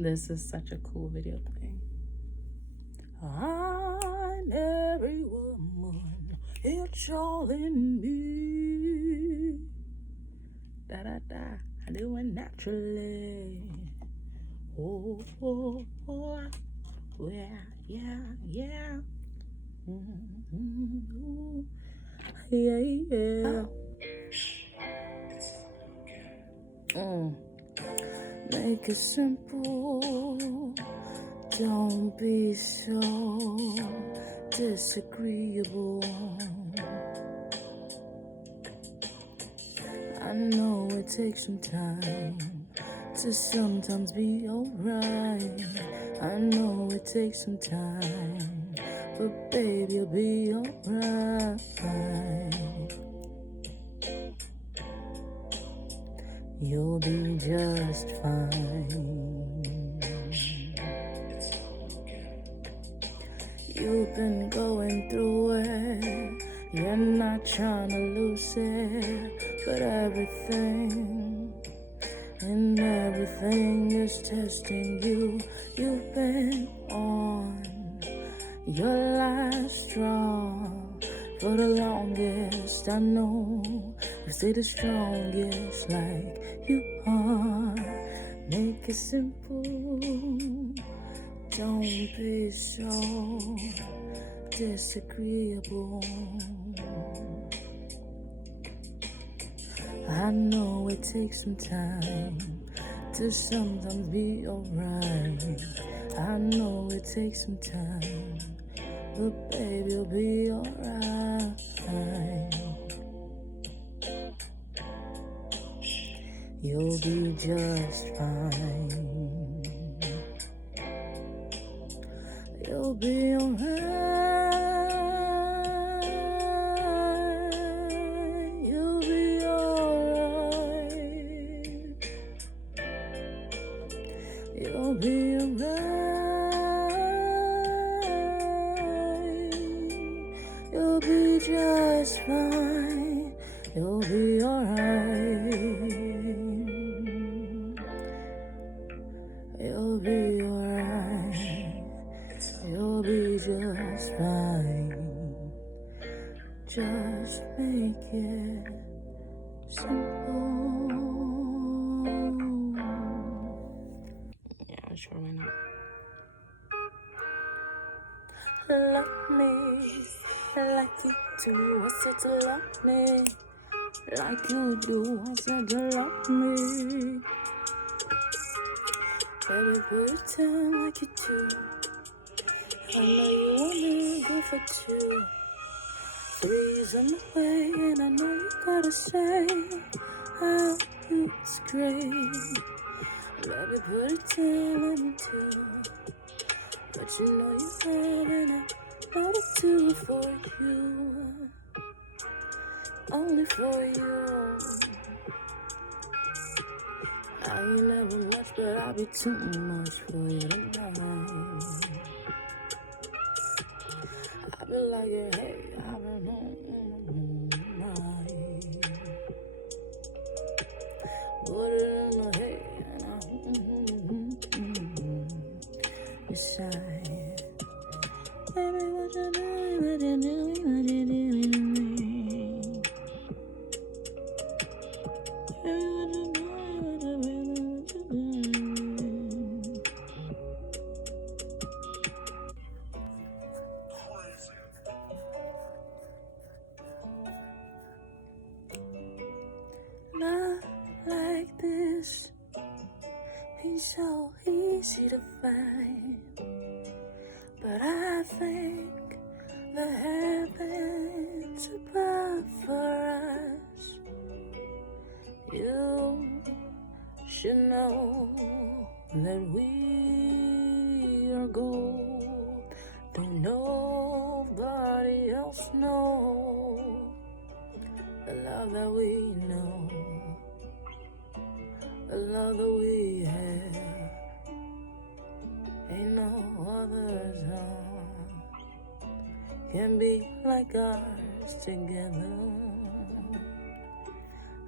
This is such a cool video thing. I'm every woman, it's all in me. Da da da, I do it naturally. Oh, oh, oh, yeah, yeah, yeah. Mm-hmm. Yeah, yeah. Make it simple. Don't be so disagreeable. I know it takes some time to sometimes be alright. I know it takes some time, but baby, you'll be alright. You'll be just fine. You've been going through it. You're not trying to lose it, but everything and everything is testing you. You've been on your last straw for the longest. I know you stay the strongest like you are. Make it simple. Don't be so disagreeable. I know it takes some time to sometimes be alright. I know it takes some time, but baby, you'll be alright. You'll be just fine. You'll be alright. You'll be alright. You'll be alright. You'll be just fine. You'll be alright. You'll be alright. You'll be just fine. Just make it simple. Yeah, sure, why not? Love me like you do. I said to love me like you do. I said to love me. Baby, put it down like you do. I know you wanna go for two. Three's on the way, and I know you gotta say how it's great. Let me put it down, let me do. But you know you have, and I know to do it for you. Only for you. I ain't never much, but I'll be too much for you tonight. I've been like, hey, I've been night. Put it in my head, and I decide. Baby, what you doing, what you doing, what you doing to me? Baby, what you doing, what you doing, what you doing? Love like this ain't so easy to find, but I think the heavens above for us. You should know that we are gold. Don't nobody else know the love that we know, the love that we have. Ain't no others can be like ours together.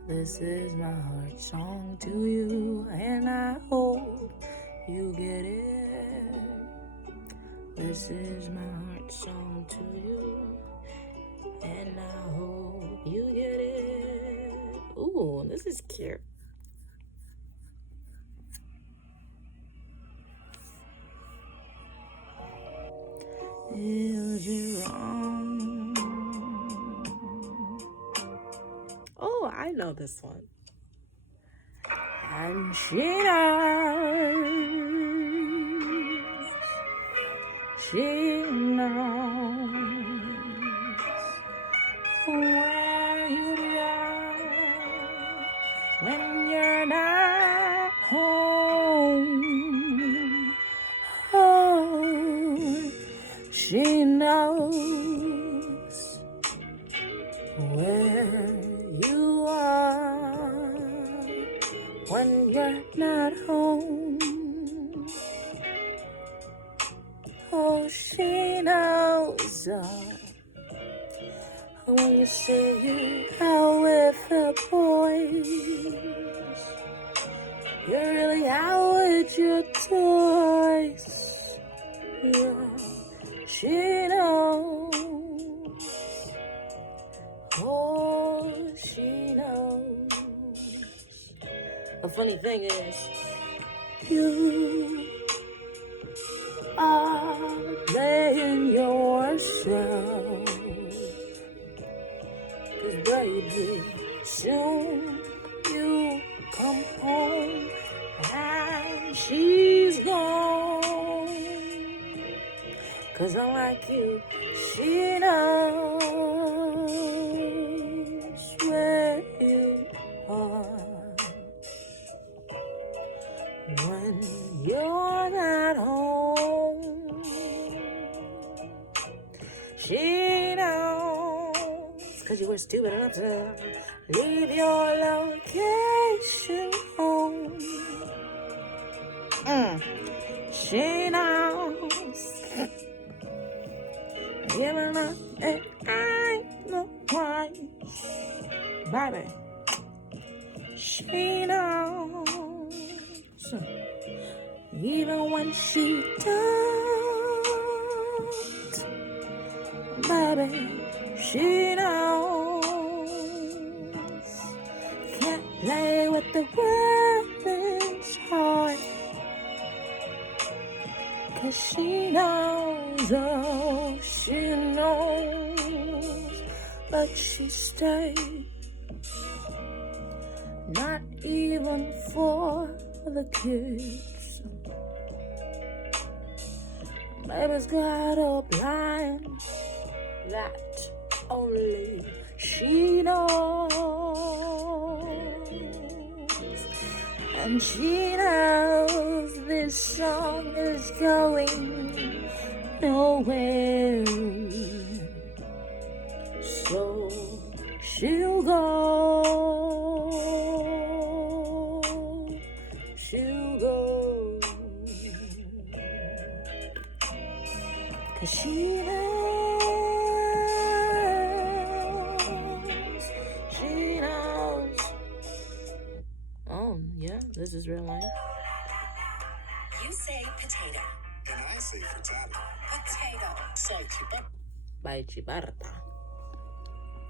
This is my heart song to you, and I hope you get it. This is my heart song to you, and I hope you get it. Ooh, this is cute. Is it wrong? Oh, I know this one. And she knows where you are when you're not home. Oh, she knows where you are when you're not home. Oh, she knows when you say you out with the boys, you're really out with your toys. Yeah, she knows. Oh, she knows. The funny thing is, you are playing yourself. 'Cause baby, soon you come home and she's gone. 'Cause unlike you, she knows where you are when you're not home. She knows, 'cause you were stupid enough to leave your location home. She knows, even if it ain't no price, baby. She knows, even when she don't, baby. She knows, can't play with the woman's heart. 'Cause she knows, oh, she knows, but she stayed. Not even for the kids. Baby's got a blind that only she knows. And she knows this song is going nowhere. So she'll go. She'll go. 'Cause she knows. She knows. Oh, yeah, this is real life. You say potato. And I say frittata. Potato. Salchipapa. By Chibarta.